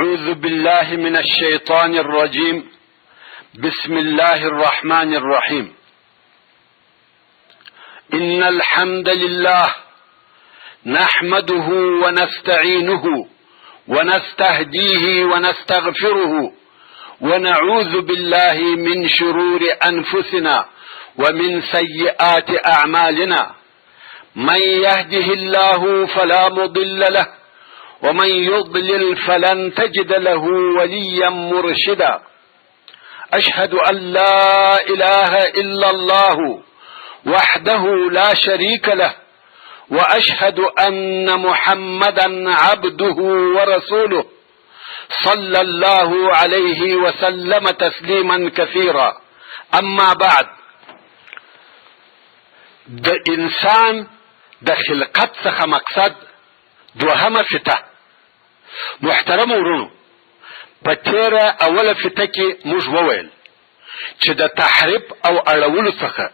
أعوذ بالله من الشيطان الرجيم. بسم الله الرحمن الرحيم. إن الحمد لله نحمده ونستعينه ونستهديه ونستغفره ونعوذ بالله من شرور أنفسنا ومن سيئات أعمالنا. من يهده الله فلا مضل له ومن يضلل فلن تجد له وليا مرشدا. أشهد أن لا إله إلا الله وحده لا شريك له وأشهد أن محمدا عبده ورسوله صلى الله عليه وسلم تسليما كثيرا. أما بعد، د انسان د خلقت څخه مقصد دوهمه فته. محترم ورونو، په تیره اوله فته کې موږ وویل چې د تحریف او اړولو څخه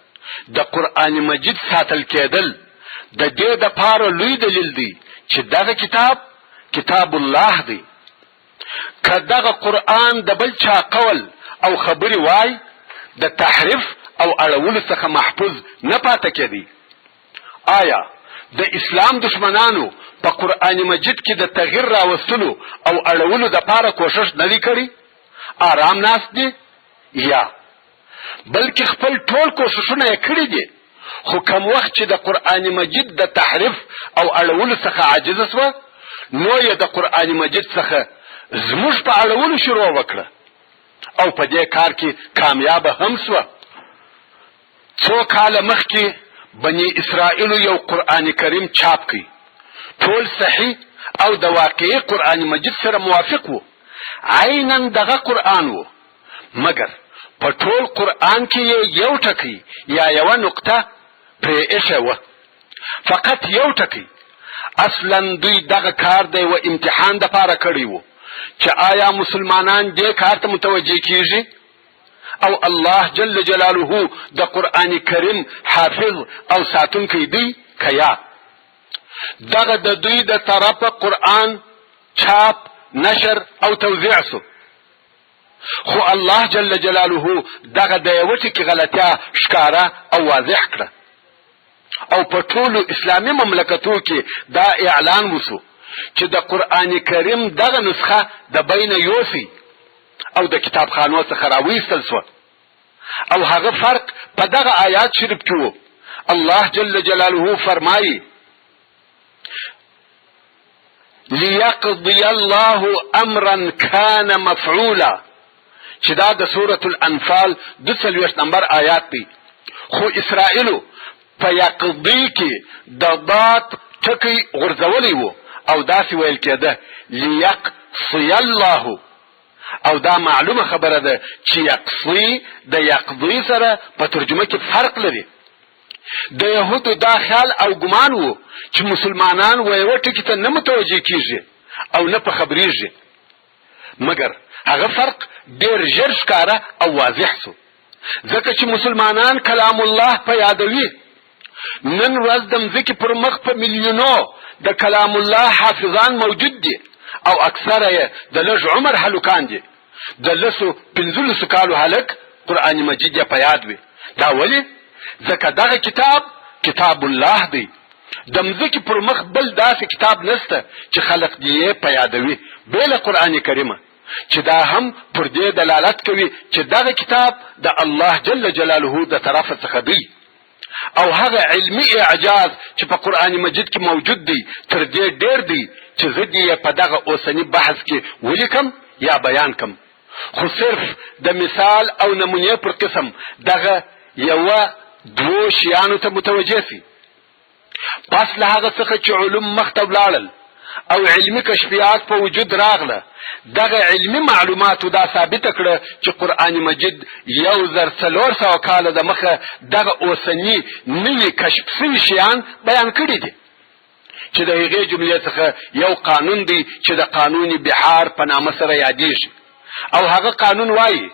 د قرآن مجید ساتل کېدل د دې دپاره لوی دلیل دی چې دغه کتاب الله دی. که دغه قرآن د بل چا قول او خبرې وای، د تحریف او اړولو څخه محفوظ نه پاته کېدی. آیا د اسلام دشمنانو په قرآن مجید کې د تغییر راوستلو او اړولو دپاره کوشش نه دی کړی؟ آرام ناست دي؟ یا بلکې خپل ټول کوششونه یې کړي دي، خو کم وخت چې د قرآن مجید د تحریف او اړولو څخه عاجزه سوه، نو یې د قرآن مجید څخه زموږ په اړولو شروع وکړه او په دې کار کې کامیابه هم سوه. څو کاله مخکې بني اسرائیلو یو قرآن کریم چاپ کړي، ټول صحیح او د واقعي قرآن مجید سره موافق وو، عینا دغه قرآن وو، مګر په ټول قرآن کې یو ټکی یا یوه نقطه پرې ایښې وه، فقط یو ټکی. اصلا دوی دغه کار د یوه امتحان دپاره کړی وو چې آیا مسلمانان دې کار ته متوجه کیږي او الله جل جلاله د قرآن کریم حافظ او ساتونکی دی که یا؟ دغه د دوی د طرفه قرآن چاپ، نشر او توزیع سو، خو الله جل جلاله دغه د یوه ټکي غلطیا ښکاره او واضح کړه او په ټولو اسلامي مملکتو کې دا اعلان وسو چې د قرآن کریم دغه نسخه د بین یوسي او د کتابخانو څخه راویستل سوه او هغه فرق په دغه آیات شریف کې و. الله جل جلاله فرمایي: لیقضی الله امرا کان مفعولا، چې دا د سورة الانفال 42 نمبر آیات دی. خو اسرائیلو په یقضی کې د ضاد ټکی غورځولی و او داسې ویل کېده لیقصی الله، او دا معلومه خبره ده چې یقصی د یقضی سره په ترجمه کې فرق لري. د یهودو دا خیال او ګمان و چې مسلمانان و یوه ټکي ته نه متوجه کیږي او نه په خبریږي، مګر هغه فرق ډېر ژر ښکاره او واضح سو، ځکه چې مسلمانان کلام الله په یادوي. نن ورځ د مځکې پر مخ په میلیونو د کلام الله حافظان موجود دي او اکثره یې د لږ عمر هلکان دي. د 15 کالو هلک قرآن مجید یې په یاد وي. دا ولې؟ ځکه دغه کتاب الله دی. د مځکې پر مخ بل داسې کتاب نسته چې خلق دې په یادوي بې له قرآن کریمه، چې دا هم پر دې دلالت کوي چې دغه کتاب د الله جل جلاله د طرفه څخه دی او هغه علمي اعجاز چې په قرآن مجید کې موجود دی تر دې ډېر دی چې زه دې په دغه اوسني بحث کې ولیکم یا بیان کم، خو صرف د مثال او نمونې پر قسم دغه یوه دوو شیانو ته متوجه سي. پس له هغه څخه چې علوم مخته ولاړل او علمي کشفیات په وجود راغله، دغه علمي معلوماتو دا ثابته کړه چې قرآن مجید 1400 کاله د مخه دغه اوسني نوي کشف سوي شیان بیان کړي دي، چې د هغې جملې څخه یو قانون دی چې د قانون بحار په نامه سره یادیږي، او هغه قانون وایي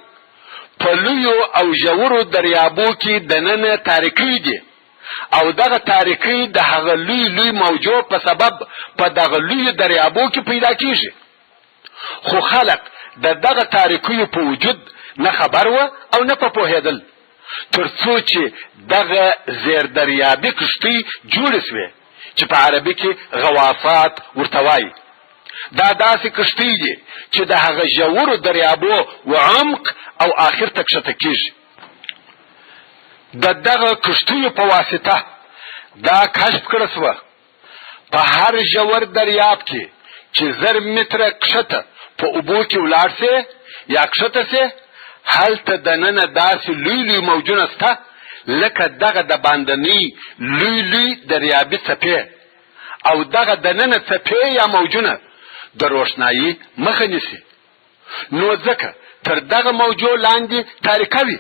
په لویو او ژورو دریابو کې دننه تاریکۍ دي او دغه تاریکۍ د هغه لوی موجو په سبب په دغه لوی دریابو کې پیدا کیږي، خو خلق د دغه تاریکیو په وجود نه خبر و او نه په پوهېدل، تر څو چې دغه زیردریابي کښتۍ جوړې سوې چې په عربي کې غواصات ورته وایي. دا داسې کښتۍ دي چې د هغه ژورو دریابو و عمق او آخر ته کښته کېږي. د دغه کښتیو په واسطه دا کشف کړه سوه په هر ژور دریاب کې چې 1000 متره کښته په اوبو کې ولاړ سې یا کښته سې، هلته دننه داسې لوی لوی موجونه سته لکه دغه د باندنۍ لوی لوی دریابي څپې، او دغه دننه څپې یا موجونه د روښنایي مخه نیسي. نو ځکه تر دغه موجو لاندې تاریکه وي،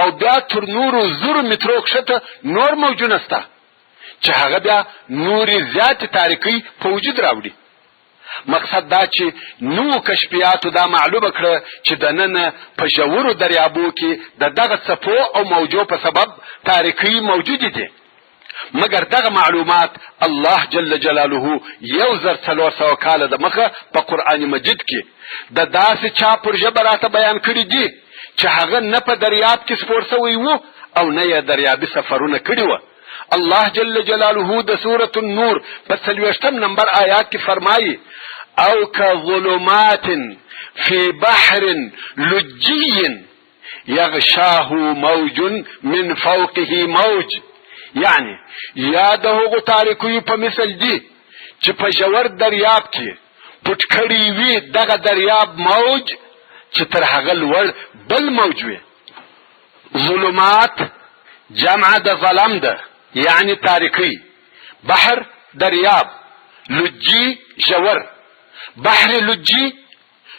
او بیا تر نورو 1000 مترو کښته نور موجونه سته چې هغه بیا نورې زیاتې تاریکۍ په وجود راوړي. مقصد دا چې نوو کشفیاتو دا معلومه کړه چې دننه په ژورو دریابو کې د دغه څپو او موجو په سبب تاریکۍ موجودې دي. مګر دغه معلومات الله جل جلاله 1400 کاله د مخه په قرآن مجید کې د داسې چا پر ژبه راته بیان کړي دي چې هغه نه په دریاب کې سپور سوی وو او نه یې دریابي سفرونه کړي وو. الله جل جلاله د سورة النور په 40 نمبر آیات کې فرمایي: او كظلمات في بحر لجي يغشاه موج من فوقه موج. یعنی یا د هغو تاریکیو په مثل دي چې په ژور دریاب کې پټ کړي وي دغه دریاب موج چې تر هغه لوړ بل موج وي. ظلمات جمع د ظلم ده، یعنی تاریکی. بحر دریاب، لجی ژور. بحر لجی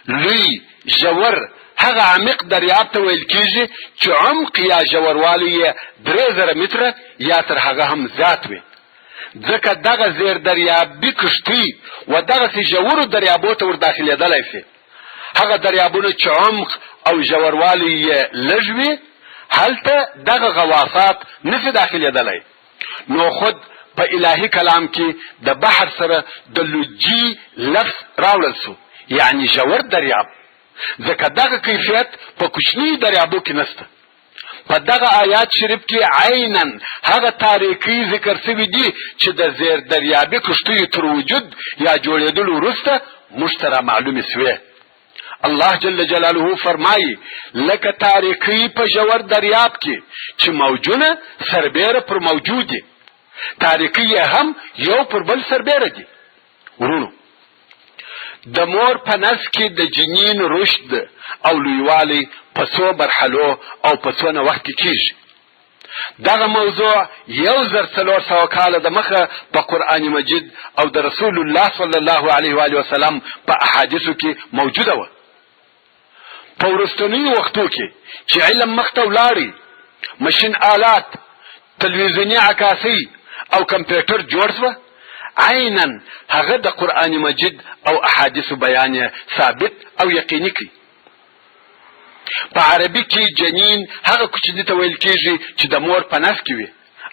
لوی ژور هغه عمیق دریاب ته ویل کیږي چې عمق یا ژوروالی یې 3000 متره یا تر هغه هم زیات وي. ځکه دغه زیر دریابي کښتۍ و دغسې ژورو دریابو ته ور داخلېدلی سي. هغه دریابونه چې عمق او ژوروالی یې لږ وي هلته دغه غواصات نسي داخلېدلی. نو خود په الهي کلام کې د بحر سره د لجي لفظ راوړل سو، یعنی ژور دریاب. ځکه دغه کیفیت په کوچني دریابو کې نسته. په دغه آیات شریف کې عینا هغه تاریکۍ ذکر سوي دي چې د زیر دریابي کښتیو تر وجود یا جوړېدلو وروسته موږ ته رامعلومې سوې. الله جل جلاله فرمایي: لکه تاریکۍ په ژور دریاب کې چې موجونه سربیره پر موجود دي، تاریکۍ هم یو پر بل سربیره دي. ورونو، د مور په نس کې د جنین رشد او لویوالی په څو مرحلو او په څونه وخت کې کیږي. دغه موضوع 1400 کاله د مخه په قرآن مجید او د رسول الله صلی الله علیه و آله وسلم په احادیثو کې موجوده وه. په وروستنیو وختو کې چې علم مخته ولاړی، مشین آلات، تلویزیوني عکاسۍ او کمپیوټر جوړ سوه، عینا هغه د قرآن مجید او احادیثو بیان ثابت او یقیني کړي. په عربي کې جنین هغه کوچني ته ویل کیږي چې د مور په نس کې وي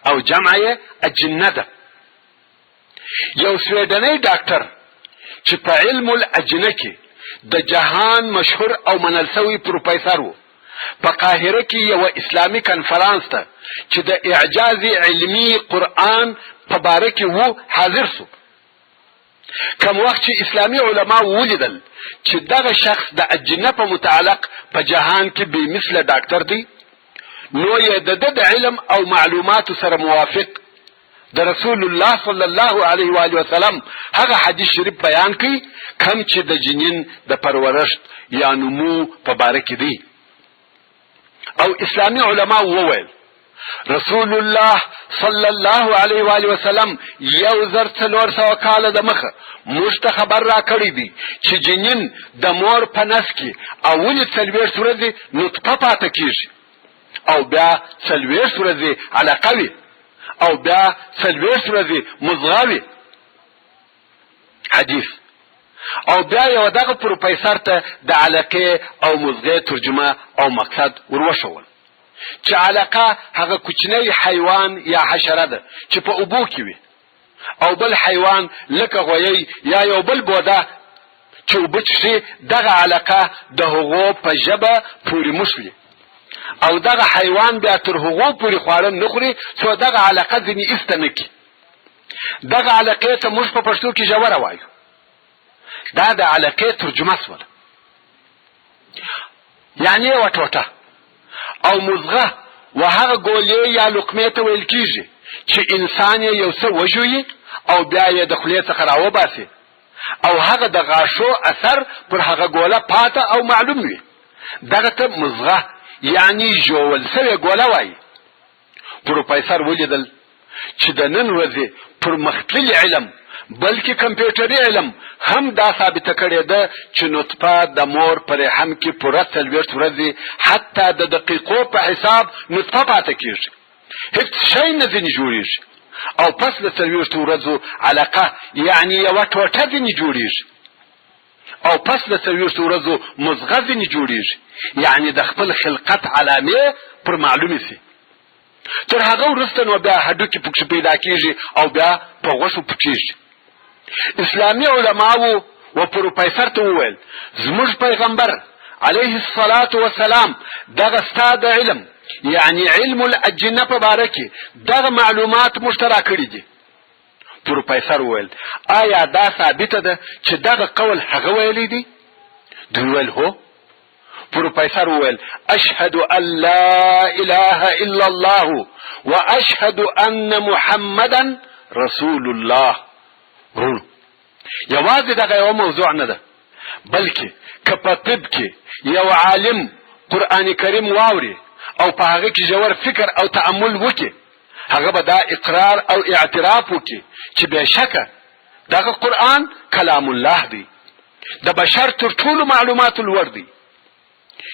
او جمع یې اجنه ده. یو سویډنی ډاکټر چې په علم الاجنه کې د جهان مشهور او منل سوی پروفیسر و، په قاهره کې یو اسلامي کنفرانس ته چې د اعجاز علمي قرآن په باره کې وو حاضر سو. کم وخت چې اسلامي علما ولیدل چې دغه شخص د اجنه په متعلق په جهان کې بې مثله ډاکټر دی، نو یې د ده د علم او معلوماتو سره موافق د رسول الله صلی الله علیه و آله وسلم هغه حدیث شریف بیان کړي کوم چې د جنین د پرورشت یا نمو په باره کې دی. او اسلامي علما وویل رسول الله صلی الله علیه و آله وسلم 1400 کاله د مخه موږ ته خبر را کړی دی چې جنین د مور په نس کې اولې 40 ورځې نطفه پاته کیږي، او بیا 40 ورځې علقه وي، او بیا 40 ورځې مضغه وي. حدیث. او بیا یو دغه پروفیسر ته د علقې او مضغې ترجمه او مقصد وروښول چې علقه هغه کوچنی حیوان یا حشره ده چې په اوبو کې وي، او بل حیوان لکه غویی یا یو بل بوده چې اوبه څښي دغه علاقه د هغو په ژبه پورې موښلي او دغه حیوان بیا تر هغو پورې خواړه نه خوري څو دغه علاقه ځینې ایسته نه کړي. دغه علاقې ته موږ په پښتو کې ژوره وایو. دا د علاقې ترجمه شوله، یعنی یوه ټوټه او مزغه و هغه ګولې یا لقمې ته ویل کېږي چې انسان یې یو څه وژوي او بیا یې د خولې څخه راوباسي او هغه د غاښو اثر پر هغه ګوله پاته او معلوم وي. دغه ته مزغه یعنی ژوول سوې ګوله وایي. پروفیسر ولیدل چې د نن ورځې پرمختللي علم بلکې کمپیوټري علم هم دا ثابته کړې ده چې نطفه د مور په رحم کې پوره 40 ورځې حتی د دقیقو په حساب نطفه پاته کېږي، هیڅ شی نه ځینې جوړېږي او پس د 40 ورځو علاقه یعنی یوه ټوټه ځینې جوړېږي او پس د 40 ورځو مزغه ځینې جوړېږي، یعنی د خپل خلقت علامې پر معلومې سي. تر هغه وروسته نو بیا هډوکي پکې پیدا کېږي او بیا په غوښو پټېږي. اسلامي علماو و پروفیسر ته وویل زموږ پیغمبر علیه الصلاة والسلام دغه ستا د علم یعنی علم الاجنه په باره کې دغه معلومات موږ ته راکړي دي. پروفیسر وویل آیا دا ثابته ده چې دغه قول هغه ویلی دی؟ دوی ویل هو. پروفیسر وویل اشهد ان لا اله الا الله و اشهد ان محمدا رسول الله. ورونو یوازې دغه یوه موضوع نه ده، بلکې که په طب کې یو عالم قرآن کریم واوري او په هغه کې ژور فکر او تأمل وکړي هغه به دا اقرار او اعتراف وکړي چې بېشکه دغه قرآن کلام الله دی، د بشر تر ټولو معلوماتو لوړ دی.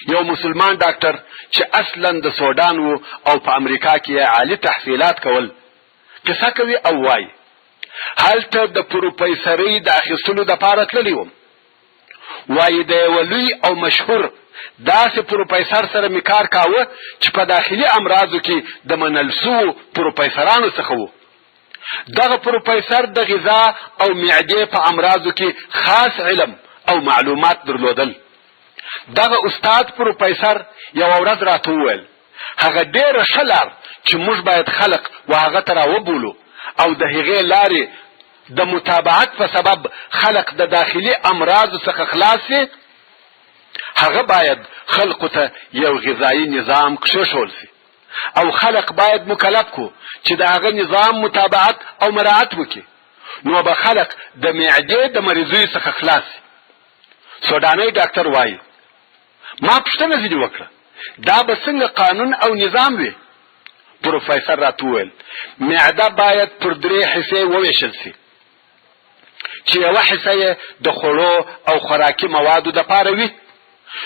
یو مسلمان ډاکټر چې اصلا د سودان و او په امریکا کې عالی تحصیلات کول قصه کوي او وایي هلته د پروفیسرۍ د اخیستلو دپاره تللی وم. وایي د یوه لوی او مشهور داسې پروفیسر سره مې کار کاوه چې په داخلي امراضو کې د منل سوو پروفیسرانو څخه و. دغه پروفیسر د غذا او معدې په امراضو کې خاص علم او معلومات درلودل. دغه استاد پروفیسر یوه ورځ راته وویل هغه ډېره ښه لار چې موږ باید خلق و هغه ته راوبولو او د هغې لارې د متابعت په سبب خلق د داخلي امراضو څخه خلاص شي، هغه باید خلقو ته یو غذایي نظام کښېښول شي او خلق باید مکلف کو چې د هغه نظام متابعت او مراعت وکړي، نو به خلق د معدې د مریضیو څخه خلاص شي. سوداني ډاکټر وایي ما پوښتنه ځینې وکړه دا به څنګه قانون او نظام وي؟ پروفیسر راته وویل معده باید پر 3 حصې وویشل شي چې یوه حصه یې د خوړو او خوراکي موادو دپاره وي،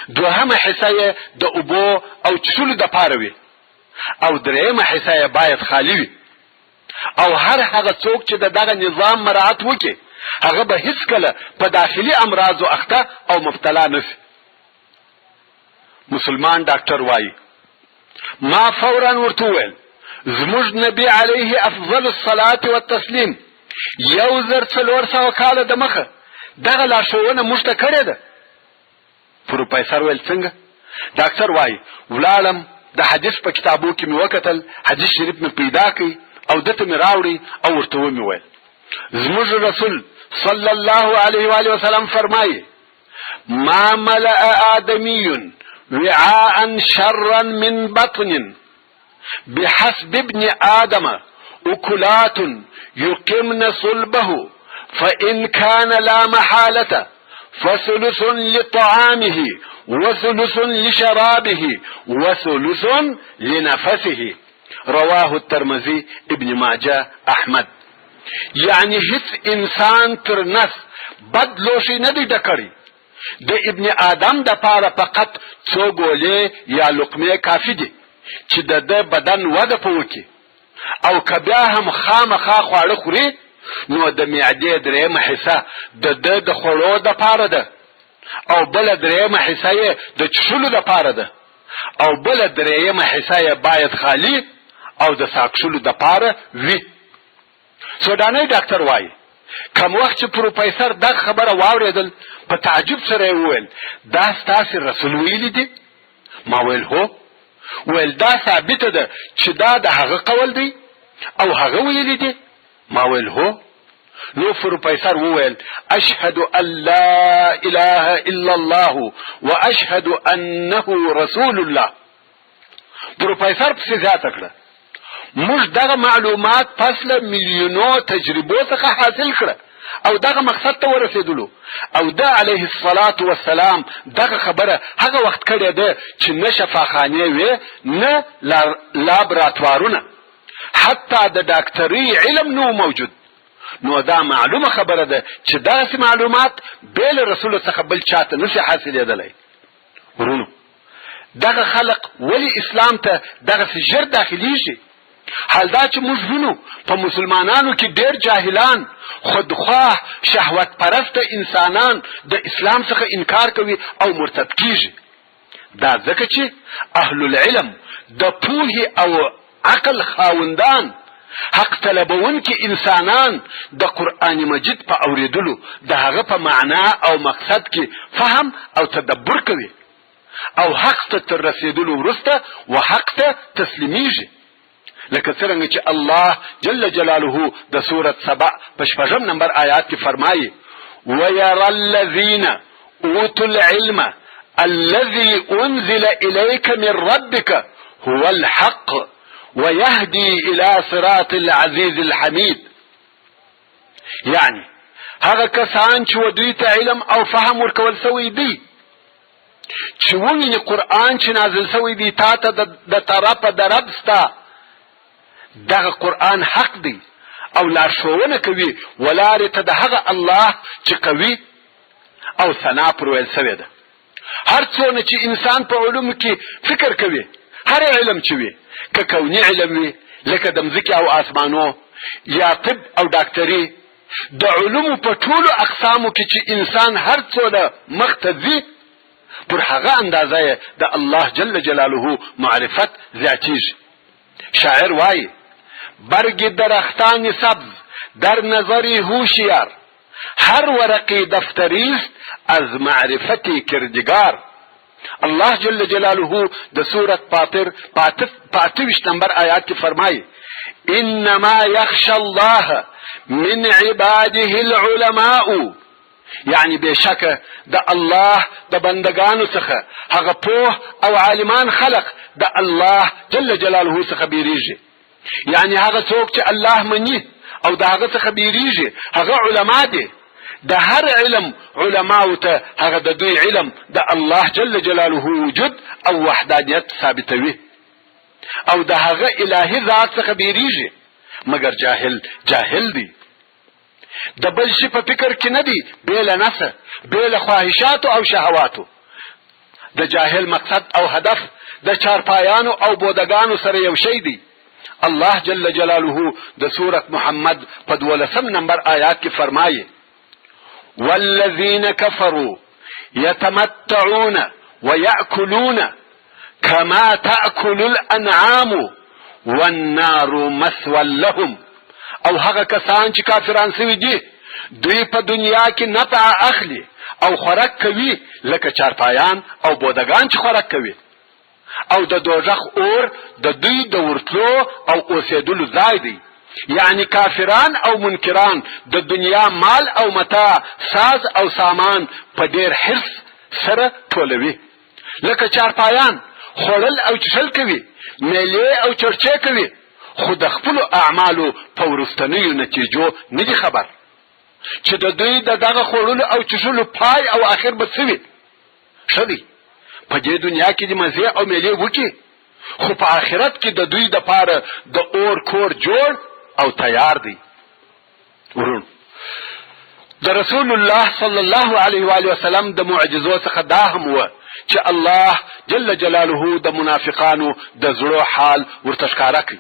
دوهمه حصه یې د اوبو او څښلو دپاره وي او درېیمه حصه یې باید خالي وي او هر هغه څوک چې د دغه نظام مراعت وکړي هغه به هیڅکله په داخلي امراضو اخته او مبتلا نه شي. مسلمان ډاکټر وایي ما فورا ورته وویل زموږ نبي علیه افضل الصلاة والتسلیم 1400 کاله د مخه دغه لارښوونه موږ ته کړې ده. پروفیسر ویل څنګه؟ ډاکټر وایي ولاړم د حدیث په کتابو کې مې وکتل، حدیث شریف مې پیدا کړ او دته مې راوړی او ورته ومې ویل زموږ رسول صلی الله علیه و آله وسلم فرمایي ما ملأ آدمی وعاء شرا من بطن بحسب ابن آدم أكلات يقمن صلبه فإن كان لا محالة فثلث لطعامه وثلث لشرابه وثلث لنفسه. رواه الترمذي ابن ماجه احمد. یعنی هیڅ انسان تر نس بد لوشي نه دی ډکړی، د ابن آدم د پاره فقط څو ګولې یا لقمې کافي دي چې د بدن وده پوکي او که بیا هم خامخا خواړه خوري نو د معدې 3 حصه د خوړو د پاره ده او بل 3 حصه یې د چښلو د پاره ده او بل 3 حصه یې باید خالی او د ساکشلو د پاره وي. سوداني ډاکټر وایي کوم وخت چې پروفیسر دا خبره واورېدل په تعجب سره یې وویل دا ستاسې رسول ویلي دي؟ ما ویل هو. ویل دا ثابته ده چې دا د هغه قول دی او هغه ویلي دي؟ ما ویل هو. نو پروفیسر وویل اشهد ان لا اله الا الله واشهد انه رسول الله. پروفیسر پسې زیاته کړه موږ دغه معلومات پس له میلیونو تجربو څخه حاصل کړه او دغه مقصد ته ورسېدلو او د علیه الصلاة والسلام دغه خبره هغه وخت کړې ده چې نه شفاخانې وې نه لابراتوارونه حتی د ډاکټري علم نو موجود. نو دا معلومه خبره ده چې دغسې معلومات بې له رسول څخه بل چاته نشي حاصلېدلی. ورونو دغه خلق ولی اسلام ته دغسې ژر داخلیږي؟ حال دا چې موږ وینو په مسلمانانو کې ډېر جاهلان خودخواه شهوت پرسته انسانان د اسلام څخه انکار کوي او مرتد کیږي. دا ځکه چې اهل العلم د پوهې او عقل خاوندان حق طلبونکي انسانان د قرآن مجید په اوریدلو د هغه په معنا او مقصد کې فهم او تدبر کوي او حق ته تر رسیدلو وروسته و حق ته تسلیمیږي. لکه څرنګه چې الله جل جلاله د سورة سبع په 6 نمبر آیات کې فرمایي وَيَرَى الَّذِينَ أُوتُوا الْعِلْمَ الَّذِي أُنزِلَ إِلَيْكَ مِنْ رَبِّكَ هُوَ الْحَقُّ وَيَهْدِي إِلَى صِرَاطِ الْعَزِيزِ الْحَمِيدِ. یعنی هغه کسان چې دوی ته علم او فهم ورکول سوی دی چې وویني قرآن چې نازل سوی دی تا ته د طرفه د رب ستا دغه قرآن حق دی او لارښوونه کوي ولارې ته د هغه الله چې کوي او ثنا پر ویل سوې ده. هر څونه چې انسان په علومو کې فکر کوي هر علم چې وي که کوني علم وي لکه د مځکې او آسمانو یا طب او ډاکټري د علومو په ټولو اقسامو کې چې انسان هر څونه مخ ته ځي پر هغه اندازه د الله جل جلاله معرفت زیاتیږي. شاعر وایي برگ درختان سبز در نظری هوشیار هر ورقی دفتریست از معرفتی کردگار. الله جل جلاله د سورة فاطر 28 نمبر آیات کی فرمائی انما یخشى الله من عباده العلماء. یعنی بشک د الله د بندگانو څخه هغه پوه او عالمان خلق د الله جل جلاله څخه بیریږي. یعنی هغه څوک چې الله مني او د هغه څخه بیریږي هغه علما دي. د هر علم علماو ته هغه د دوی علم د الله جل جلاله وجود او وحدانیت ثابتوي او د هغه الهي ذات څخه بیریږي مگر جاهل دی. د بل شي په فکر کې نه دی بېله نفسه بېله خواهشاتو او شهواتو. د جاهل مقصد او هدف د چارپایانو او بودگانو سره یو شی دی. الله جل جلاله د سورة محمد په 12 نمبر آیات کې فرمایي والذین کفروا یتمتعون ویأکلون کما تأکل الانعام والنار مثوى لهم. او هغه کسان چې کافران سوي دي دوی په دنیا کې نفع اخلي او خوراک کوي لکه چارپایان او بودگان چې خوراک کوي او د دوزخ اور د دوی د ورتلو او اوسېدلو ځای دی. یعنی کافران او منکران د دنیا مال او متاع ساز او سامان په ډېر حرص سره ټولوي لکه چارپایان خوړل او چښل کوي میلې او چرچې کوي خو د خپلو اعمالو په وروستنیو نتیجو نه دي خبر چې د دوی د دغه خوړلو او چښلو پای او آخر به څه وي. ښه دی په دې دنیا کې د مزې او میلې وکړي خو په آخرت کې د دوی دپاره د اور کور جوړ او تیار دی. ورونو د رسول الله صلی الله علیه و آله وسلم د معجزو څخه دا هم وه چې الله جل جلاله د منافقانو د زړو حال ورته ښکاره کړي.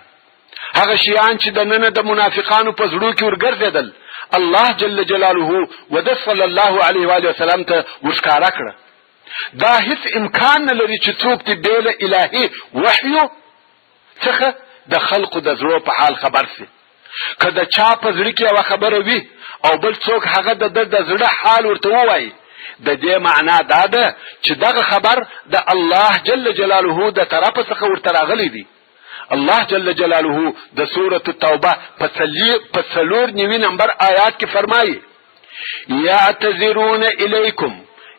هغه شیان چې د ننه د منافقانو په زړو کې ورګرځېدل الله جل جلاله و د صلی الله علیه و آله وسلم ته ورښکاره کړه. دا هیڅ امکان نه لري چې څوک دې بې له الهي وحیو څخه د خلقو د زړو په حال خبر سي. که د چا په زړه کې یوه خبره وي او بل څوک هغه د زړه حال ورته ووایي، د دې معنا دا ده چې دغه خبر د الله جل جلاله د طرفه څخه ورته راغلی دی. الله جل جلاله د سورة التوبه په 4 نمبر آیات کې فرمایي: یعتذرون الیکم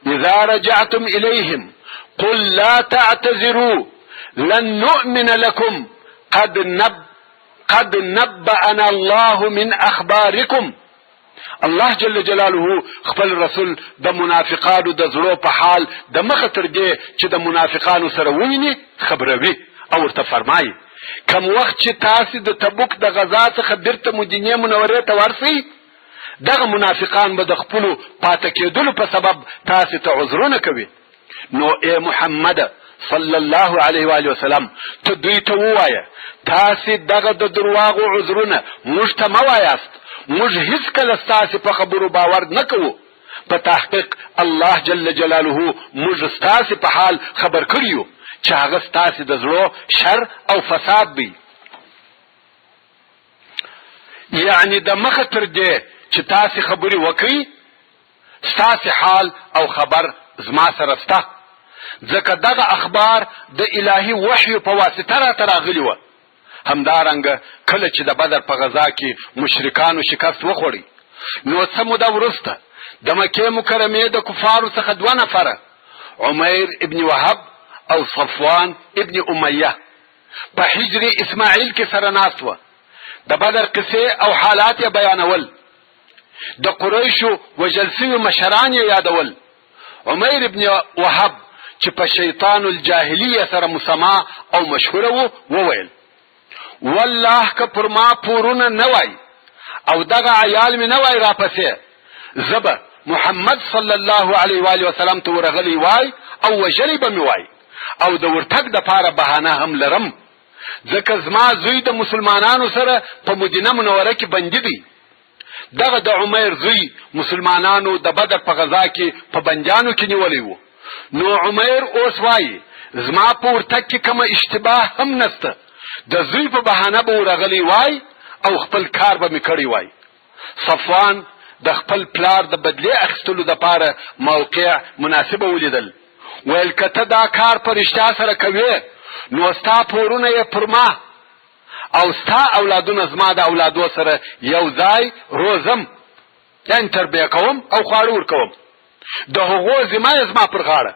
اذا رجعتم الیهم قل لا تعتذروا لن نؤمن لكم قد نبأنا الله من اخباركم. الله جل جلاله خپل رسول د منافقانو د زړه په حال د مخه تر دې چې د منافقانو سره ویني خبروي او ورته فرمایي: کوم وخت چې تاسو د تبوک د غزا څخه بیرته مدینه منورې ته ورسئ، دغه منافقان به د خپلو پاتې کېدلو په سبب تاسو ته عذرونه کوي. نو ای محمد صلی الله علیه و آله وسلم ته دوی ته ووایه، تاسو دغه د درواغو عذرونه موږ ته مه وایاست، موږ هیڅ کله ستاسو په خبرو باور نه کوو. په تحقیق الله جل جلاله موږ ستاسو په حال خبر کړیو چې هغه ستاسو د زړه شر او فساد دی. یعنی د مخه تر دې چې تاسو خبرې وکړئ، ستاسو حال او خبر زما سره شته، ځکه دغه اخبار د الهي وحی په واسطه راته راغلي وه. همدارنګه کله چې د بدر په غزا کې مشرکانو شکست وخوړی، نو څه موده وروسته د مکې مکرمې د کفارو څخه 2 نفره، عمیر ابن وهب او صفوان ابن امیه، په حجر اسماعیل کې سره ناست وه. د بدر قصې او حالات یې بیانول، د قریشو وژل سوي مشران یې یادول. عمیر ابن وهب چې په شیطان الجاهلیه سره مسما او مشهوره وو، وویل: والله که پر ما پورونه نه وای او دغه عیال مې نه وای راپسې، زه به محمد صلی الله علیه و آله وسلم ته ورغلی وای او وژلی به مې وای، او د ورتګ دپاره بهانه هم لرم، ځکه زما زوی د مسلمانانو سره په مدینه منوره کې بندي دی. دغه د عمیر زوی مسلمانانو د بدر په غزا کې په بندیانو کې نیولی وو. نو عمیر اوس وایي زما په ورتګ کې کومه اشتباه هم نسته، د زوی په بهانه به ورغلی وای او خپل کار به مې کړی وای. صفوان د خپل پلار د بدلې اخیستلو دپاره موقع مناسبه ولیدل، ویل که ته دا کار په رښتیا سره کوې، نو ستا پورونه یې پر ما او ستا اولادونه زما د اولادو سره یو ځای روزم، یعنې تربیه کوم او خواړه ورکوم، د هغو ذمه یې زما پر غاړه.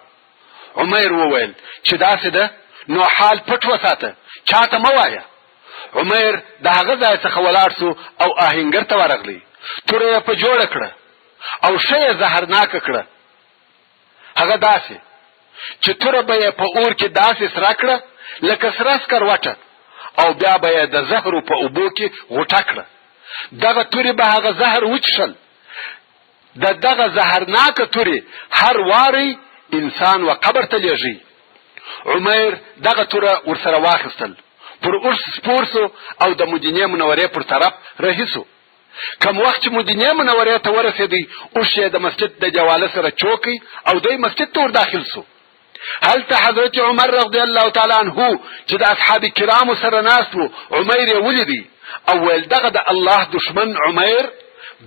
عمیر وویل چې داسې ده، نو حال پټ وساته، چاته مه وایه. عمیر د هغه ځای څخه ولاړ سو او آهنګر ته ورغلی، توره یې په جوړه کړه او ښه یې زهرناکه کړه. هغه داسې چې توره به یې په اور کې داسې سره کړه لکه سره سکروټه، او بیا به یې د زهرو په اوبو کې غوټه کړه. دغه تورې به هغه زهر وچښل. د دغه زهرناکه تورې هر واری انسان و قبر ته لیږي. عمیر دغه توره ورسره واخیستل، پر اوښ سپور سو او د مدینې منورې پر طرف رهي سو. کم وخت چې مدینې منورې ته ورسېدی، اوښ یې د مسجد د دیواله سره چوکی او دی مسجد ته ور داخل سو. هلته حضرت عمر رضی الله تعالی عنه چې د اصحاب کرامو سره ناست وو، عمیر یې ولیدی او ویل دغه د الله دشمن عمیر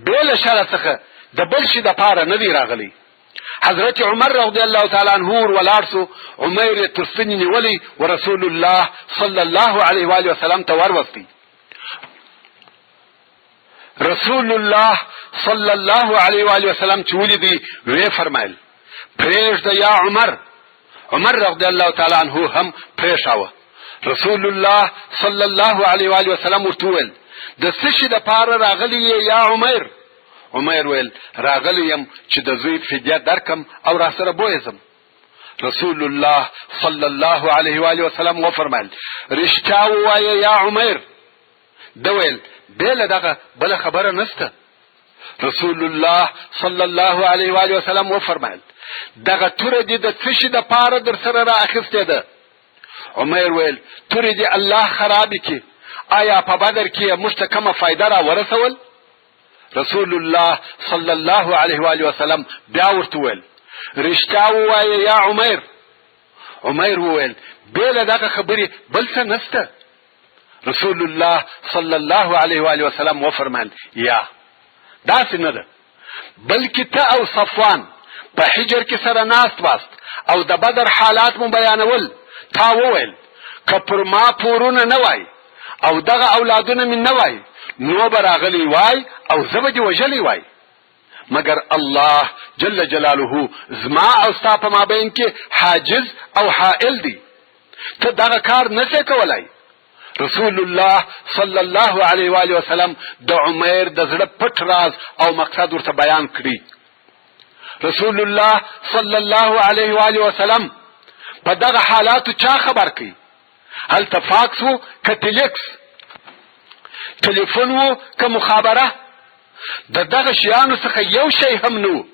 بې له شره څخه د بل شي دپاره نه دی راغلی. حضرت عمر رضی الله تعالی عنه ور ولاړ سو، عمیر یې تر ستنې نیولی و رسول الله صلی الله علیه و آله وسلم ته وروستی. رسول الله صلی الله علیه و آله وسلم چې ولیدی، ویې فرمایل: پرېږده یا عمر. عمر رضی الله تعالی عنه هم پرېښاوه. رسول الله صلی الله علیه و آله وسلم ورته وویل: د څه شي دپاره راغلی یې یا عمیر؟ عمیر ویل: راغلی یم چې د زوی فدیه درکم او را سره بویزم. رسول الله صلی الله علیه و آله وسلم وفرمایل: رښتیا ووایه یا عمیر. ده ویل: بې له دغه بله خبره نسته. رسول الله صلی الله علیه و آله وسلم وفرمایل: دغه توره دې د څه شي دپاره در سره را اخیستې ده؟ عمیر ویل: تورې دې الله خرابې کړي، آیا په بدر کې موږ ته کومه فایده را ورسول؟ رسول الله صلی الله علیه و آله وسلم بیا ورته ویل: رښتیا ووایه یا عمیر. عمیر وویل: بې له دغه خبرې بل څه نسته. رسول الله صلی الله علیه و آله وسلم وفرمایل: یا داسې نه ده، بلکې ته او صفوان په حجر کې سره ناست واست او د بدر حالات مو بیانول. تا وویل که پر ما پورونه نه وای او دغه اولادونه مې نه وای نو به راغلی وای او زه به دې وژلی وای، مګر الله جل جلاله زما او ستا په مابین کې حاجز او حائل دی، ته دغه کار نسې کولای. رسول الله صلی الله علیه و آله وسلم د عمر د زړه پټ راز او مقصد ورته بیان کړی. رسول الله صلی الله علیه و آله وسلم په دغه حالاتو چا خبر کړي؟ هلته فاکس وو که ټیلیکس، ټلیفون وو که مخابره؟ د دغه شیانو څخه یو شی هم نه،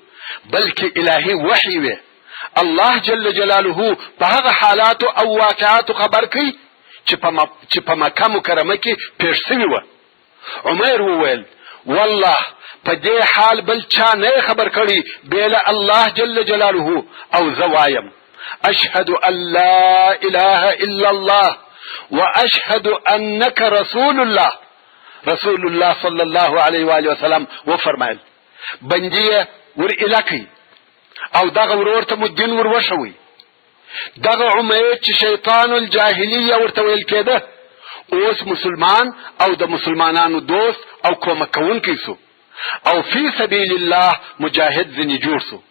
بلکې الهي وحی وي. الله جل جلاله په هغه حالاتو او واقعاتو خبر کوي چې په مکه مکرمه کې پیښ شوي وه. عمر وویل والله په دې حال بل چا نه خبر کړي بیله الله جل جلاله، او زه وایم اشهد ان لا اله الا الله واشهد انك رسول الله. رسول الله صلی الله علیه و آله وسلم وفرمایل بندی ور الکی او دغه ورور ته مو دین ور وشوي. دغه عمر چې شیطان الجاهلیه ورته ویل کېده اوس مسلمان او د مسلمانانو دوست او کومک کوونکی سو او فی سبیل الله مجاهد ځنې جوړ سو.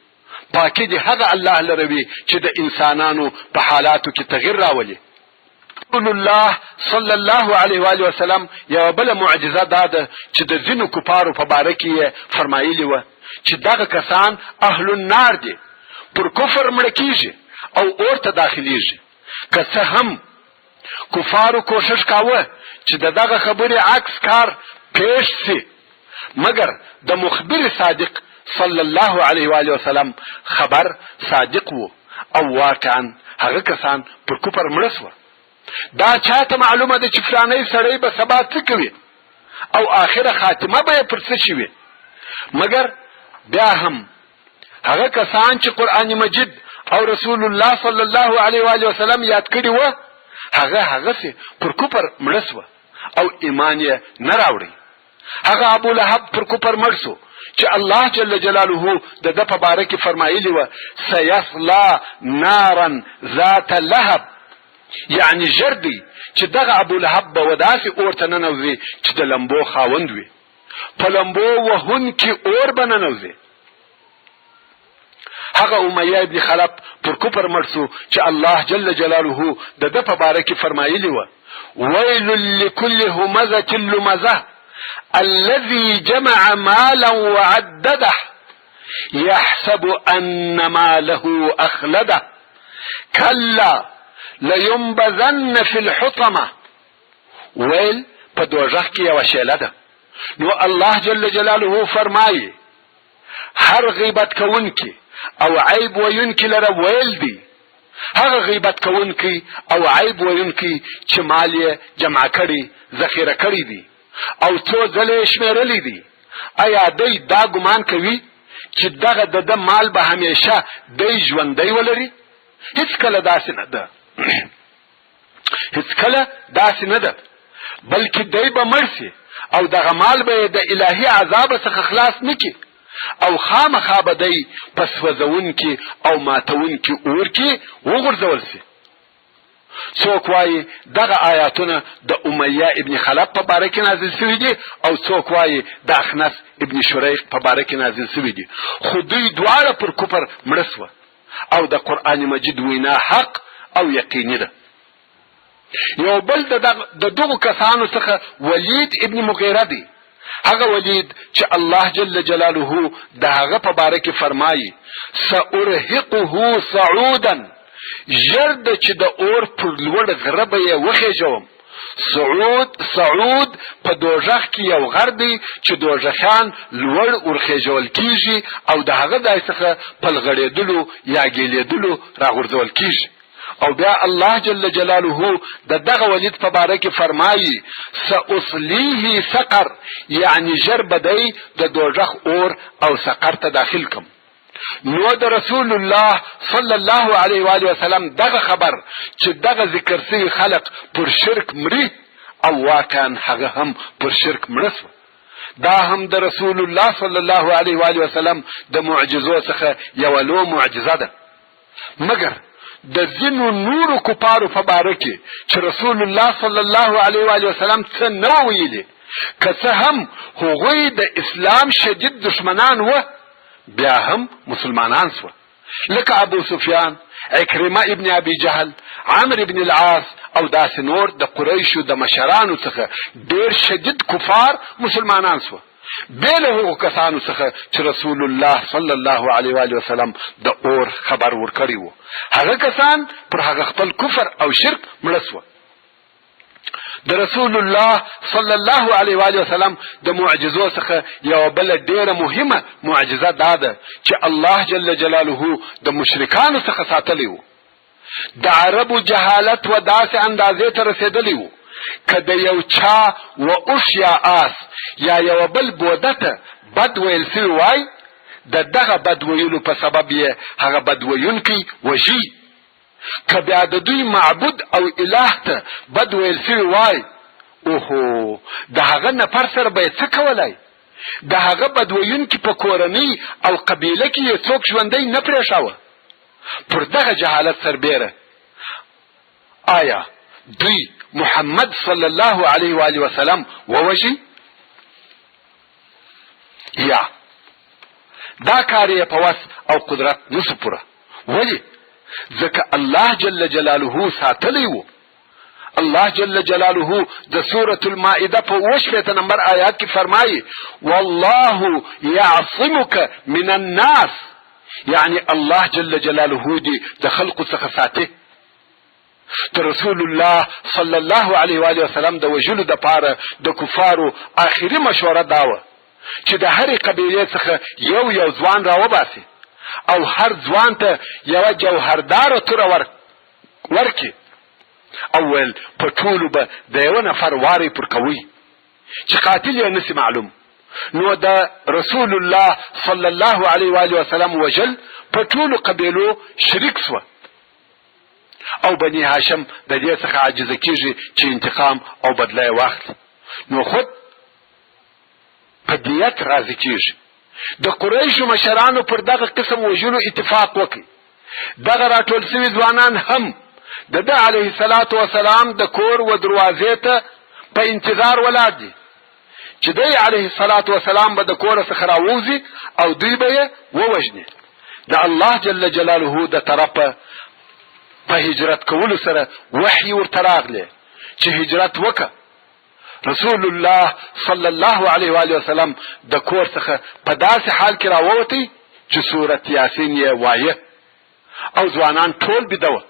پاکی دی هغه الله لروي چې د انسانانو په حالاتو کې تغیر راولي. رسول الله صلی الله علیه و آله وسلم یو بل معجزه داده چې د ځینو کفارو په باره کې فرمایلی و چې دغه کسان اهل النار دي، پر کفر مړه کیږي او اور ته داخلیږي. که څه هم کفارو کوشش کاوه چې دغه خبرې عکس کار پیش سي، مگر د مخبر صادق صلی الله علیه و آله وسلم خبر صادق وو او واقعا هغه کسان پر کفر مړه سوه. دا چاته معلومه ده چې فلانی سړی به سبا څه کوي او آخره خاتمه به یې پر څه شي، مګر بیا هم هغه کسان چې قرآن مجید او رسول الله صلی الله علیه و آله وسلم یاد کړي وه هغسې پر کفر مړه سوه او ایمان یې نه راوړی. هغه ابو لهب پر کفر مړ سو چې الله جل جلاله د ده په باره کې فرمایلي وه سیصلا نارا ذات لهب، یعنی ژر دی چې دغه ابو لهب به وداسې اور ته ننوځي چې د لمبو خاوند وي، په لمبو وهونکي اور به ننوځي. هغه امیه ابن خلف پر کفر مړ سو چې الله جل جلاله د ده په باره کې فرمایلي وه ویل لکل همزة لمزة الذي جمع مالا وعدده يحسب ان ماله اخلده كلا لينبذن في الحطمه. ویل په دوزخ کې یوه شیله ده. نو الله جل جلاله فرمایي هر غیبت کوونکی او عیب ویونکی لره ویل دی، هغه غیبت کوونکی او عیب ویونکی چې مال یې جمع کړي ذخیره کړي دي او څو ځله یې شمېرلی دي، آیا دی دا ګمان کوي چې دغه د ده مال به همیشه دی ژوندی ولري؟ هیڅکله داسې نه ده. هیڅکله داسې نه ده، بلکې دی به مړ سي او دغه مال به د الهي عذاب څخه خلاص نه کړي او خامخا به دی په سوځونکي او ماتونکي اور کې وغورځول سي. څوک وایي دغه آیاتونه د امیه ابن خلف په باره کې نازل شوي دي او څوک وایي د اخنس ابن شریق په باره کې نازل شوي دي، خو دوی دواړه پر کفر مړه سوه او د قرآن مجید وینا حق او یقیني ده. یو بل د دغو کسانو څخه ولید ابن مغیره دی. هغه ولید چې الله جل جلاله د هغه په باره کې فرمایي سأرهقه صعودا، ژر ده چې د اور پر لوړ غره به یې وخېژوم. صعود په دوزخ کې یو غر دی چې دوزخیان لوړ ورخېژول کیږي او د هغه ځای څخه پلغړېدلو یا ګیلېدلو راغورځول کیږي. او بیا الله جل جلاله د دغه ولید په باره کې فرمایي سأصلیه سقر، یعنی ژر به دی د دوزخ اور او سقر ته داخل کم. نو د رسول الله صلی الله علیه و آله وسلم دغه خبر چې دغه ذکر سوي خلق پر شرک مري او واقعا هغه هم پر شرک مړه سوه. دا هم د رسول الله صلی الله علیه و آله وسلم د معجزو څخه یو لو معجزه ده. مګر د ځینو نورو کفارو په باره کې چې رسول الله صلی الله علیه و آله وسلم څه نه ویلي، که څه هم هغوی د اسلام شدید دشمنان و، بیا هم مسلمانان سوه، لکه ابو سفیان، عکرمه ابن ابي جهل، عمرو ابن العاص او داسې نور د قریشو د مشرانو څخه ډیر شدید کفار مسلمانان سوه، بې له هغو کسانو څخه چې رسول الله صلی الله علیه و آله وسلم د اور خبر ورکړی و. هغه کسان پر هغه خپل کفر او شرک مړه سوه. د رسول الله صلی الله علیه و آله وسلم د معجزو څخه یو بل ډیره مهمه معجزه دا ده چې الله جل جلاله د مشرکانو څخه ساتلی و. د عربو جهالت و داسې اندازې ته رسېدلی و که د یو چا و اوښ یا آس یا یو بل بوده ته بد ویل سوی وای، د دغه بد ویلو په سبب یې هغه بد ویونکی وژي. که بیا د دوی معبود او اله ته بد ویل سوی وای، اوهو د هغه نفر سره به یې څه کولای؟ د هغه بد ویونکي په کورنۍ او قبیله کې یې څوک ژوندی نه پرېښاوه. پر دغه جهالت سربیره آیا دوی محمد صلی الله علیه و آله وسلم ووژي؟ یا دا کار یې په وس او قدرت نسو پوره. ولې؟ ځکه الله جل جلاله ساتلی و. الله جل جلاله د سورة المائده په 28 نمبر آیات کې فرمایي والله یعصمک من الناس، یعنی الله جل جلاله دی د خلقو څخه ساتي. د رسول الله صلی الله علیه و آله وسلم د وژلو دپاره د کفارو آخري مشوره دا وه چې د هرې قبیلې څخه یو ځوان راوباسي او هر ځوان ته یوه جوهرداره توره ورکړي او ویل په ټولو به د یوه نفر واری پر کوي چې قاتل یې نسي معلوم. نو د رسول الله صلی الله علیه و آله وسلم وژل په ټولو قبیلو شریک سوه او بني هاشم د دې څخه عاجزه کیږي چې انتقام او بدله یې واخلي. نو خود په دیت راضي کیږي. د قریشو مشرانو پر دغه قسم وژلو اتفاق وکړي. دغه راټول سوي ځوانان هم د ده علیه الصلاة وسلام د کور و دروازې ته په انتظار ولاړ دي چې دی علیه الصلاة وسلام به د کوره څخه راووځي او دوی به یې ووژني. د الله جل جلاله د طرفه په هجرت کولو سره وحی ورته راغلی چې هجرت وکړه. رسول الله صلی الله علیه و آله وسلم د کور څخه په داسې حال کې راووتی چې سورت یاسین یې وایه او ځوانان ټول بیده وه.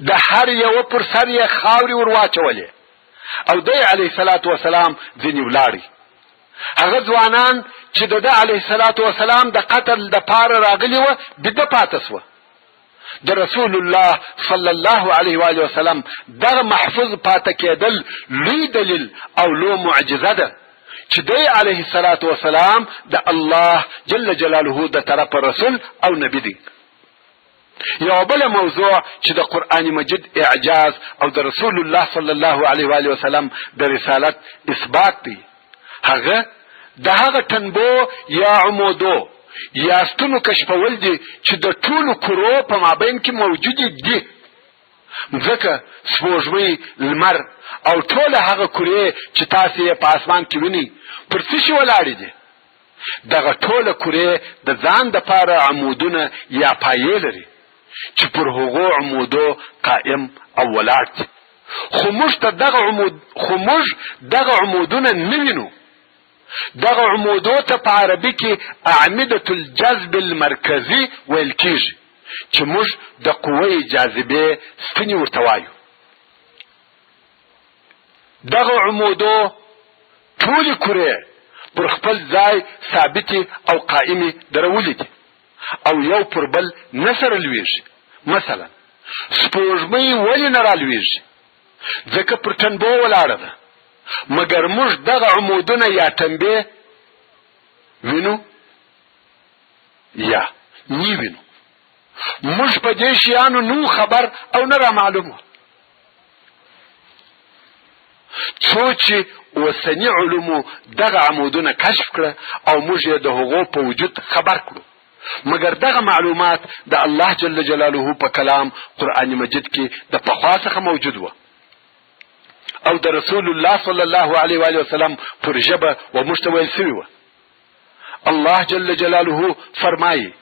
د هر یوه پر سر یې خاورې ور واچولې او دی علیه الصلاة وسلام ځینې ولاړی. هغه ځوانان چې د ده علیه الصلاة وسلام د قتل دپاره راغلي وه بیده پاته سوه. د رسول الله صلی الله علیه و آله وسلم دغه محفوظ پاته کېدل لوی دلیل او لوی معجزه ده چې دی علیه الصلاة وسلام د الله جل جلاله د طرفه رسول او نبی دی. یو بل موضوع چې د قرآن مجید اعجاز او د رسول الله صلی الله علیه و آله وسلم د رسالت اثبات دی، هغه د هغه تنبو یا عمودو یا ستونو کشفول دي چې د ټولو کرو په مابین کې موجودې دي. ځکه سپوږمۍ، لمر او ټوله هغه کرې چې تاسې یې په اسمان کې وینئ پر څه شي ولاړې دي؟ دغه ټوله کرې د ځان دپاره عمودونه یا پایې لري چې پر هغو عمودو قائم او ولاړ دي. خو موږ دغه عمودونه نه وینو. دغه عمودو ته په عربي کې اعمدة الجذب المرکزي ویل کیږي چې موږ د قوې جاذبې ستنې ورته وایو. دغه عمودو ټولې کرې پر خپل ځای ثابتې او قائمې درولې دي او یو پر بل نه سره لویږي. مثلا سپوږمۍ ولې نه رالویږي؟ ځکه پر تنبو ولاړه ده. مګر موږ دغه عمودونه یا تنبې وینو یا نی وینو. موږ په دې شیانو نو خبر او نه را معلومه. څو چې اوسني علومو دغه عمودونه کشف کړه او موږ یې د هغو په وجود خبر کړو، مګر دغه معلومات د الله جل جلاله په کلام قرآن مجید کې د پخوا څخه موجود و او د رسول الله صلی الله علیه و وسلم پر ژبه و موږ ته ویل سوي و. الله جل جلاله فرمایي: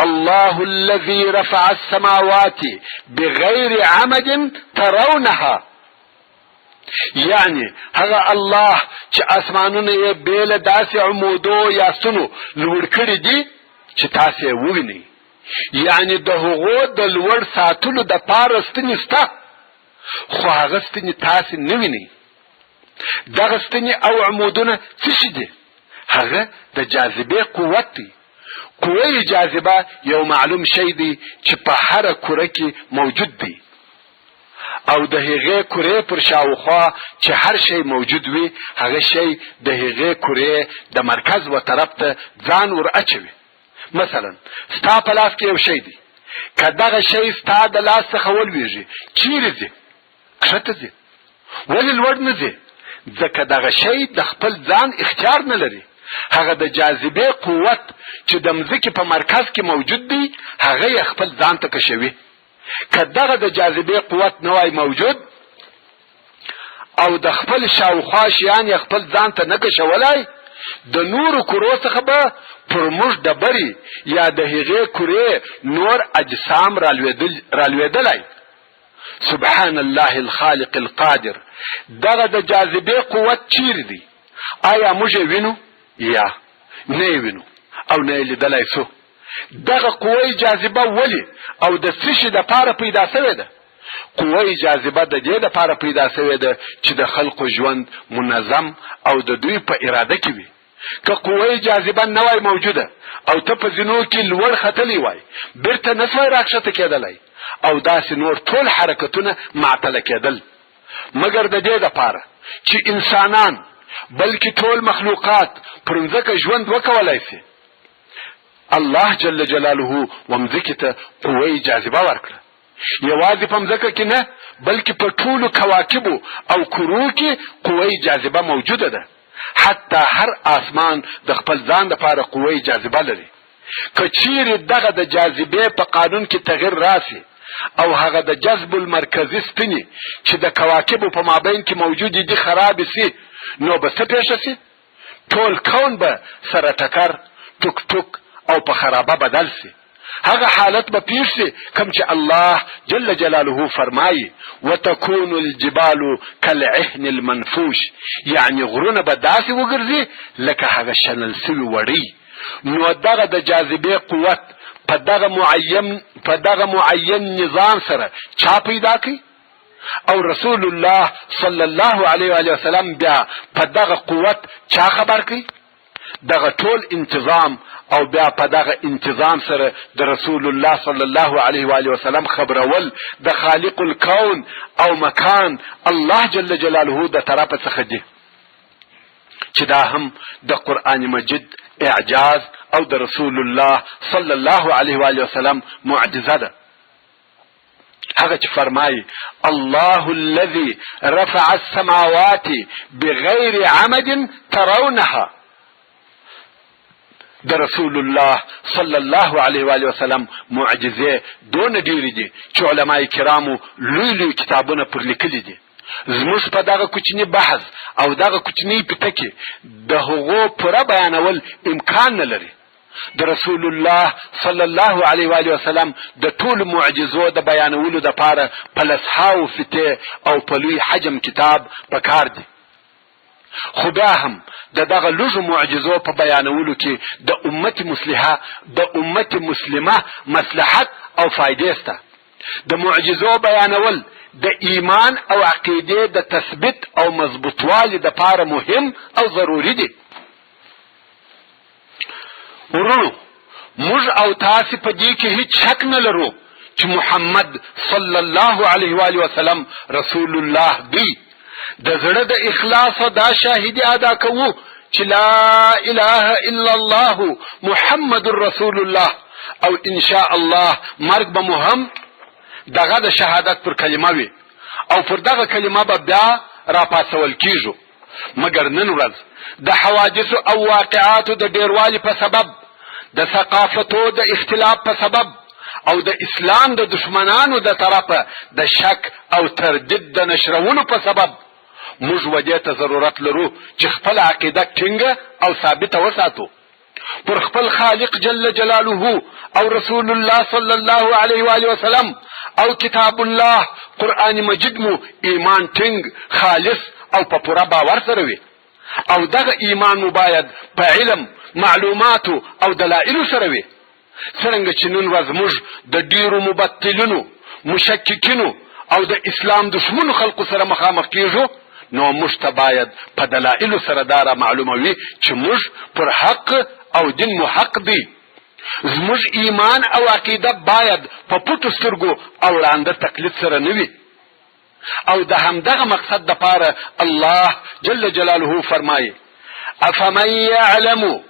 الله الذي رفع السماوات بغير عمد ترونها، یعنی هغه الله چې اسمانونه یې بیل داسې عمودو یا ستنو لوړ کړي دي چې تاسې یې ووینئ، یعنی د هغو د لوړ ساتلو دپاره ستنې شته، خو هغه ستنې تاسې نه وینئ. دغه ستنې او عمودونه څه شي دي؟ هغه د جاذبې قوت دی. قوه جاذبه یو معلوم شی دی چې په هره کره کې موجود دی او د هغې کرې پر شاوخوا چې هر شی موجود وي، هغه شی د هغې کرې د مرکز و طرف ته ځان ور اچوي. مثلا ستا په لاس کې یو شی دی، که دغه شی ستا د لاس څخه ولویږي چیرې ځي؟ کښته ځي. ولې لوړ نه ځي؟ ځکه دغه شی د خپل ځان اختیار نه لري. هغه د جاذبې قوت چې د مځکې په مرکز کې موجود دی، هغه یې خپل ځان ته کشوي. که دغه د جاذبې قوت نه وای موجود او د خپل شاوخوا شیان یې خپل ځان ته نه کشولای، د نورو کرو څخه به پر موږ ډبرې یا د هغې کرې نور اجسام رالوېدلی. سبحان الله الخالق القادر. دغه د جاذبې قوت چیرې دی؟ آیا موږ یې وینو یا نه یې وینو او نه یې لیدلی سو؟ دغه قوه جاذبه ولې او د څه شي دپاره پیدا سوې ده؟ قوه جاذبه د دې دپاره پیدا سوې ده چې د خلقو ژوند منظم او د دوی په اراده کې وي. که قوه جاذبه نه وای موجوده او ته په زینو کې لوړ ختلی وای، بیرته نه سوای راکښته کېدلی او داسې نور ټول حرکتونه معطله کېدل، مګر د دې دپاره چې انسانان بلکې ټول مخلوقات پر مځکه ژوند وکولای شي، الله جل جلاله ومځکې ته قوه جاذبه ورکړه. یوازې په مځکه کې نه، بلکې په ټولو کواکبو او کرو کې قوه جاذبه موجوده ده. حتی هر آسمان د خپل ځان دپاره قوه جاذبه لري. که چیرې دغه د جاذبې په قانون کې تغیر راسي او هغه د جذب المرکزي ستنې چې د کواکبو په مابین کې موجودې دي خرابې سي، نو به څه پیښه سي؟ ټول کون به سره ټکر ټوک ټوک او په خرابه بدل سي. هغه حالت به پیښ سي کوم چې الله جل جلاله فرمایي: وتكون الجبال كالعهن المنفوش، یعنی غرونه به داسې وګرځي لکه هغه شنل سوي وړۍ. نو دغه د جاذبې قوت په دغه معین نظام سره چا پیدا کړي؟ او رسول الله صلی الله علیه وسلم بیا په دغه قوت چا خبر کړي؟ دغه ټول انتظام او بیا په دغه انتظام سره د رسول الله صلی الله علیه وسلم خبرول د خالق الکون او مکان الله جل جلاله د طرفه څخه دي، چې دا هم د قرآن مجید اعجاز او د رسول الله صلی الله علیه وسلم معجزه ده. هغه چې فرمایي: الله الذي رفع السماوات بغیر عمد ترونها. د رسول الله صلی الله علیه وسلم معجزې دونه ډېرې دي چې علماء کرامو لوی لوی کتابونه پر لیکلي دي. زموږ په دغه کوچني بحث او دغه کوچني پته کې د هغو پوره بیانول امکان نه لري. د رسول الله صلی الله علیه وسلم د ټول معجزو د بیانولو دپاره په لسهاو فتې او په لوی حجم کتاب پکار دی. خو بیا هم د دغه لږو معجزو په بیانولو کې د امت مسلمه مصلحت او فایدې شته. د معجزو بیانول د ایمان او عقیدې د تثبیت او مضبوطوالي دپاره مهم او ضروري دی. ورونو، موږ او تاسې په دې کې هیڅ شک نه لرو چې محمد صلی الله علیه وسلم رسول الله دی. د زړه د اخلاص دا شاهدي ادا کوو چې لا اله الا الله محمد رسول الله، او ان شاء الله مرګ به مو هم دغه د شهادت پر کلمه وي او پر دغه کلمه به بیا راپاڅول کیږو. مګر نن ورځ د حوادثو او واقعاتو د ډیروالي په سبب، د ثقافتو د اختلاف په سبب او د اسلام د دشمنانو د طرفه د شک او تردید د نشرولو په سبب موږ ودې ته ضرورت لرو چې خپل عقیده ټینګه او ثابته وساتو. پر خپل خالق جل جلاله او رسول الله صلی الله علیه و آله وسلم او کتاب الله قرآن مجید مو ایمان ټینګ، خالص او په پوره باور سره وي. او دغه ایمان مو باید په علم، معلوماتو او دلایلو سره وي. څرنګه چې نن ورځ موږ د ډیرو مبطلینو، مشککینو او د اسلام دشمنو خلقو سره مخامخ کیږو، نو موږ ته باید په دلایلو سره دا را معلوموي چې موږ پر حق او دین مو حق دی. زموږ ایمان او عقیده باید په پټو سترګو او ړانده تقلید سره نه وي. او د همدغه مقصد دپاره الله جل جلاله فرمایي: افمن یعلم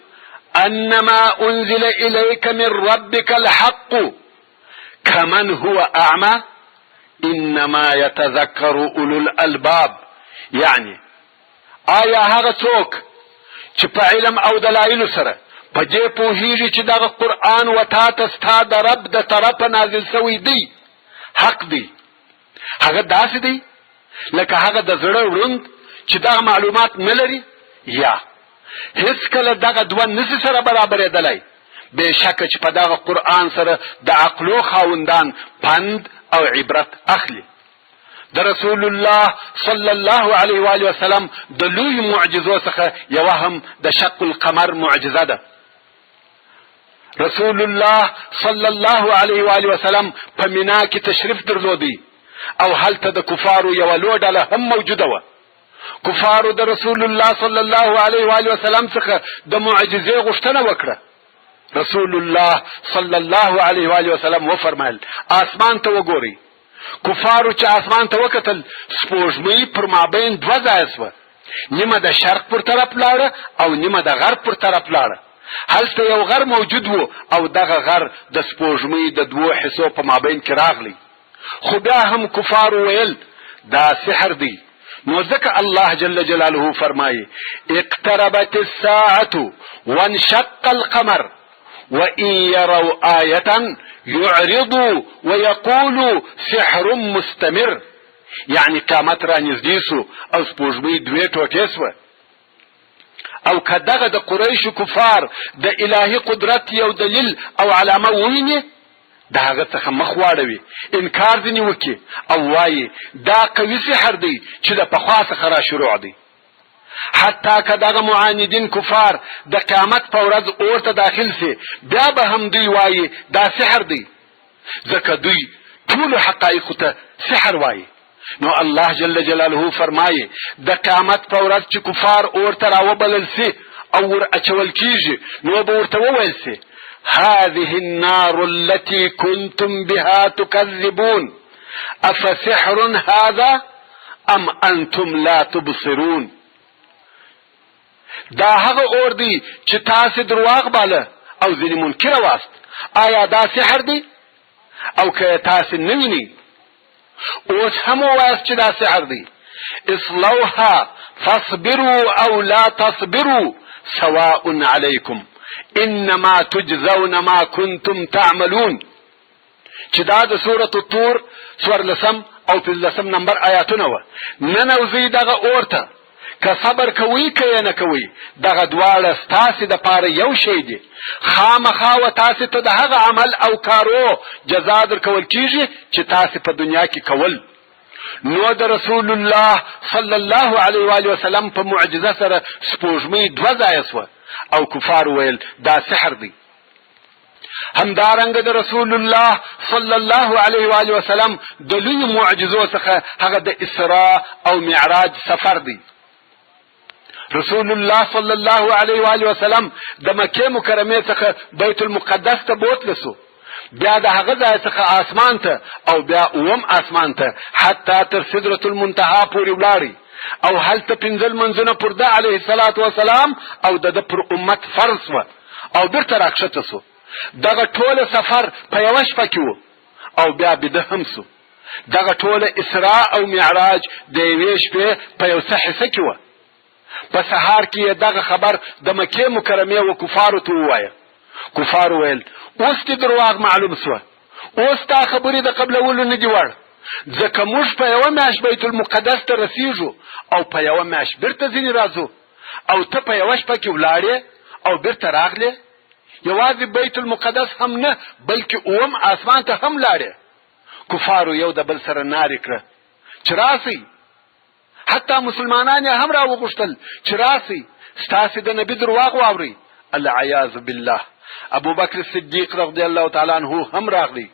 انما انزل الیک من ربک الحق کمن هو اعمى انما یتذکر اولو الالباب. یعنی آیا هغه څوک چې په علم او دلایلو سره په دې پوهیږي چې دغه قرآن و تا ته ستا د رب د طرفه نازل سوی دی، حق دی، هغه داسې دی لکه هغه د زړه ړوند چې دغه معلومات نه لري؟ یا هیڅکله دغه دوه نسي سره برابرېدلی. بېشکه چې په دغه قرآن سره د عقلو خاوندان پند او عبرت اخلي. د رسول الله صلی الله علیه و آله وسلم د لوی معجزو څخه یوه هم د شق القمر معجزه ده. رسول الله صلی الله علیه و آله وسلم په مینا کې تشریف درلودی او هلته د کفارو یوه لویه ډله هم موجوده وه. کفارو د رسول الله صلی الله علیه و آله وسلم څخه د معجزې غوښتنه وکړه. رسول الله صلی الله علیه و آله وسلم وفرمایل: آسمان ته وګورئ. کفارو چې آسمان ته وکتل، سپوږمۍ پر مابین دوه ځایه سوه، نیمه د شرق پر طرف لاړه او نیمه د غرب پر طرف لاړه. هلته یو غر موجود و او دغه غر د سپوږمۍ د دوو حصو په مابین کې راغلی. خو بیا هم کفارو ویل دا سحر دی. نو ځکه الله جل جلاله فرمایي: اقتربت الساعة وانشق القمر وإن يروا آية يعرضوا ويقولوا سحر مستمر. یعنی قیامت را نږدې سو او سپوږمۍ دوې ټوټې سوه. او که دغه د قریشو کفار د الهي قدرت یو دلیل او علامه وویني، د هغه څخه مخ واړوي، انکار ځینې وکړي او وایي دا قوي سحر دی چې د پخوا څخه را شروع دی. حتی که دغه معاندین کفار د قیامت په ورځ اور ته داخل سي، بیا به هم دوی وایي دا سحر دی، ځکه دوی ټولو حقایقو ته سحر وایي. نو الله جل جلاله فرمایي: د قیامت په ورځ چې کفار اور ته راوبلل سي او ور اچول کیږي، نو به ورته وویل سي: هذه النار التي كنتم بها تكذبون افسحر هذا ام انتم لا تبصرون. دا هغه اور دی چې تاسو درواغ باله او ځینې منکره واست. آیا دا سحر دی؟ او که تاسو نه وینئ، اوس هم ووایاست چې دا سحر دی. اصلوها فاصبروا او لا تصبروا سواء علیکم انما تجزون ما کنتم تعملون. چې دا د سورة الطور 14 او 15 نمبر آیاتونه وه. ننوځئ دغه اور ته، که صبر کوئ که یې نه کوئ، دغه دواړه ستاسې دپاره یو شی دی. خامخا و تاسې ته د هغه عمل او کارو جزا درکول کیږي چې تاسې په دنیا کې کول. نو د رسول الله صلی الله علیه و آله وسلم په معجزه سره سپوږمۍ دوه ځایه سوه او کفار ویل دا سحر دی. همدارنګه د رسول الله صلی الله علیه و آله وسلم د لویو معجزو څخه هغه د اسراء او معراج سفر دی. رسول الله صلی الله علیه و آله وسلم د مکې مکرمې څخه بیت المقدس ته بوتله سو، بیا د هغه ځای څخه آسمان ته او بیا اووم آسمان ته حتی تر سدرة المنتهی پورې ولاړی او هلته 5 منځونه پر ده علیه الصلاة والسلام او د ده پر امت فرض سوه او بیرته راکښته سو. دغه ټوله سفر په یوه شپه کې و او بیا بیده هم سو. دغه ټوله اسراء او معراج د یوې شپې په یو څه حصه کې وه. په سهار کې یې دغه خبر د مکې مکرمې و کفارو ته ووایه. کفارو ویل اوس دې درواغ معلوم سوه، اوس تا خبرې د قبلولو نه دي وړ، ځکه موږ په یوه میاشت بیت المقدس ته رسیږو او په یوه میاشت بیرته ځینې راځو، او ته په یوه شپه کې ولاړې او بیرته راغلې. یوازې بیت المقدس هم نه بلکې اوم آسمان ته هم لاړې. کفارو یو د بل سره نارې کړه چې راسئ، حتی مسلمانان یې هم راوغوښتل چې راسئ ستاسې د نبي درواغ واورئ. العیاذ بالله. ابو بکر صدیق رضی الله تعالی عنه هم راغلی.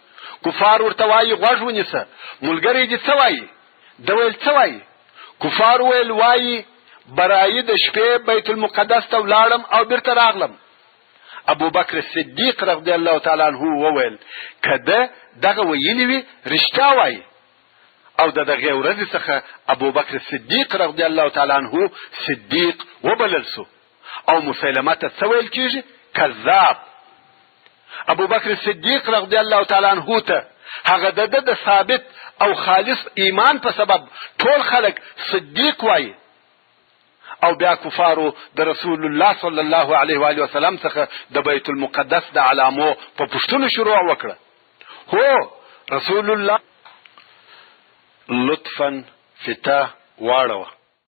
کفار ورته وایي غوږ ونیسه، ملګری دې څه وایي؟ ده ویل څه وایي؟ کفار ویل وایي برایي د شپې بیت المقدس ته ولاړم او بیرته راغلم. ابو بکر صدیق رضی الله تعالی عنه وویل که ده دغه ویلي وي رښتیا وایي. او د دغې ورځې څخه ابو بکر صدیق رضی الله تعالی عنه صدیق وبلل سو، او مسیلمه ته څه ویل کیږي؟ کذاب. ابو بکر صدیق رضی الله تعالی عنه ته هغه د ثابت او خالص ایمان په سبب ټول خلک صدیق وایي. او بیا کفارو د رسول الله صلی الله علیه و آله وسلم څخه د بیت المقدس د علامو په پوښتنه شروع وکړه. هو رسول الله لطفا فتا واړوه.